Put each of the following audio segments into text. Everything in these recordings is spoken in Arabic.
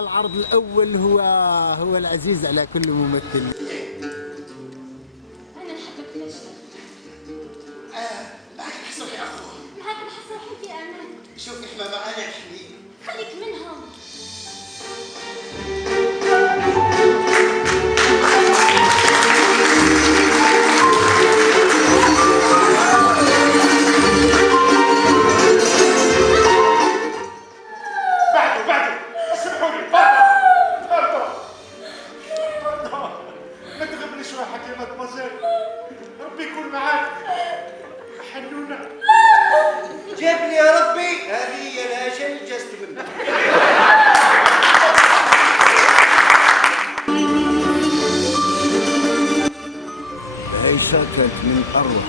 العرض الأول هو العزيز على كل ممثل. أنا نحبك ليش؟ معك الحسن يا أخو. معك الحسن حبي أنا. شوف إحنا معانا الحليب. خليك منهم. ربي يكون معاك حنونة. جابني يا ربي، هذه هي الأجل جازت منك. العيشة كانت من أروع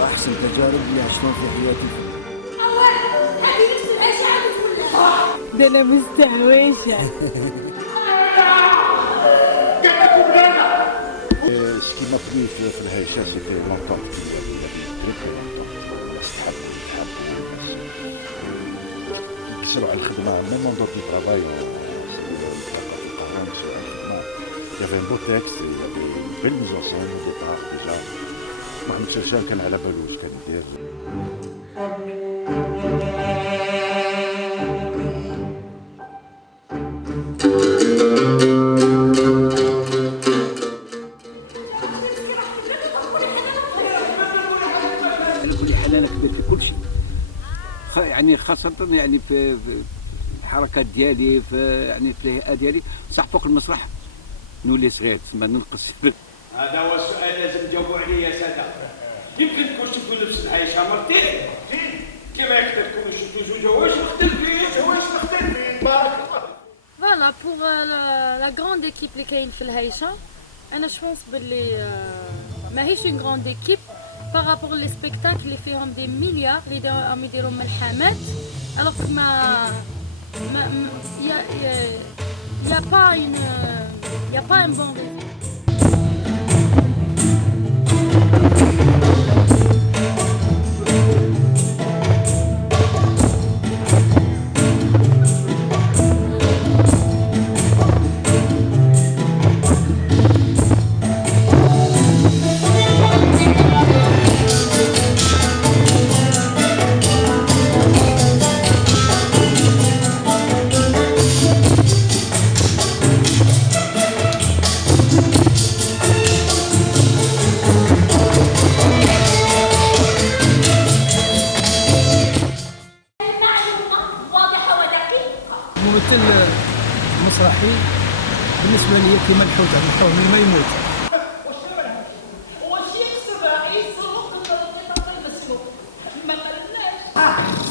وأحسن تجارب اللي عشتهم في حياتي. هذه نفس الأشعة كلها. ده أنا مستهوشة. Ce qui m'a plu في الهيشة c'était l'entente qu'il y avait très longtemps. الناس تحب الناس يكسروا على الخدمة même en dehors du travail il y avait un beau texte et il y avait une belle mise en scène au départ déjà. محمد شرشان كان على باله واش كان يدير. يعني خاصة يعني في الحركات ديالي في يعني في الهيئة ديالي صح فوق المسرح نولي صغير تسمى ننقص. هذا هو السؤال لازم تجاوبوا عليه يا سادة. يمكن تكون شفتوا نفس العيشة مرتين كما يقدر تكونوا شفتوا زوج واش مختلفين بارك الله. فوالا بوغ لا غروند ايكيب اللي كاين في الهيشة انا شونس باللي ماهيش اون غروند ايكيب بارابور لي سبيكتاكل اللي فيهم دي مليار اللي راهم يديروا ملحمات الوغ ما يا با ان بون ريزون. ممثل مسرحي بالنسبه لي كيما الحوت على الحوت ما يموت.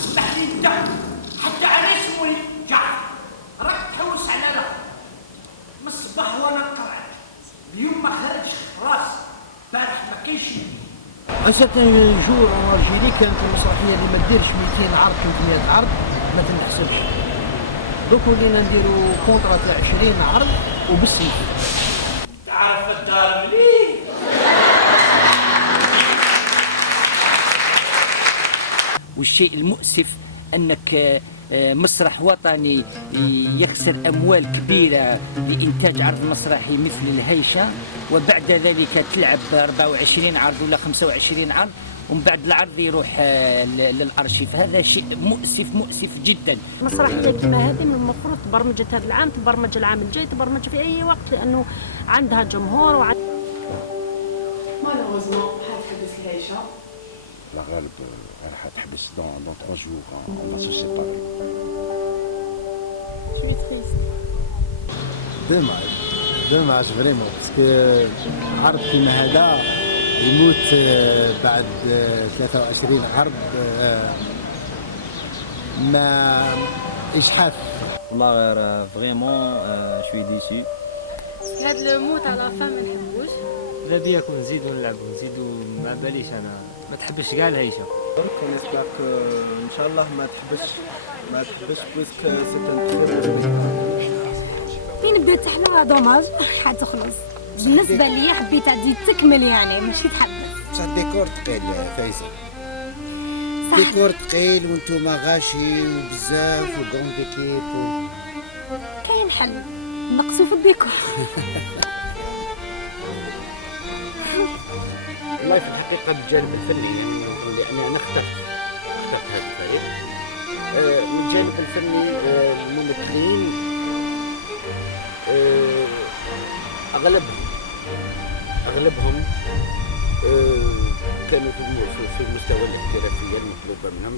اسمح لي انت حتى عريس ولد جعفر راك تحوس على لا من الصباح وانا نقرا اليوم ما خرجش خلاص البارح ما كاينش. ان سيرتان جور اون الجيري كانت المسرحيه اللي ما ديرش 200 عرض 300 عرض ما تنحسبش. دوك ولينا نديرو كونطرا تاع 20 عرض وبالسيف. تعرف الدار مليح. والشيء المؤسف أنك مسرح وطني يخسر أموال كبيرة لإنتاج عرض مسرحي مثل الهيشة وبعد ذلك تلعب 24 عرض ولا 25 عرض ومن بعد العرض يروح للأرشيف. هذا شيء مؤسف جدا. مسرحية كما هذه من المفروض تبرمجت هذا العام، تبرمج العام الجاي، تبرمج في أي وقت لأنه عندها جمهور مالوزمون حتحبس الهيشة. لا غالب راح تحبس دون 3 جور اون سو سيباري. شوي تريست. دوماج فريمون باسكو عرض كيما هذا يموت بعد 23 عرض ما إجحاف. والله غير فريمون شوي ديسي. هذا الموت على فم ما نحبوش. لا بياك نزيدو نلعبو نزيدو ما باليش انا ما تحبش كاع الهيشة. كنسبق ان شاء الله ما تحبسش بويسك سيتان. فين بدات تحلى دوماج حتخلص. بالنسبه لي حبيتها تزيد تكمل يعني ماشي تحبس. صح ديكور ثقيل فايزة. ديكور ثقيل وانتوما غاشي وبزاف وكون ديكيب كاين حل نقصوا في الديكور. والله في الحقيقة بالجانب الفني يعني نقول لأني أنا اخترت هذا الفريق. من الجانب الفني الممثلين أغلبهم كانوا في المستوى الاحترافي المطلوب منهم.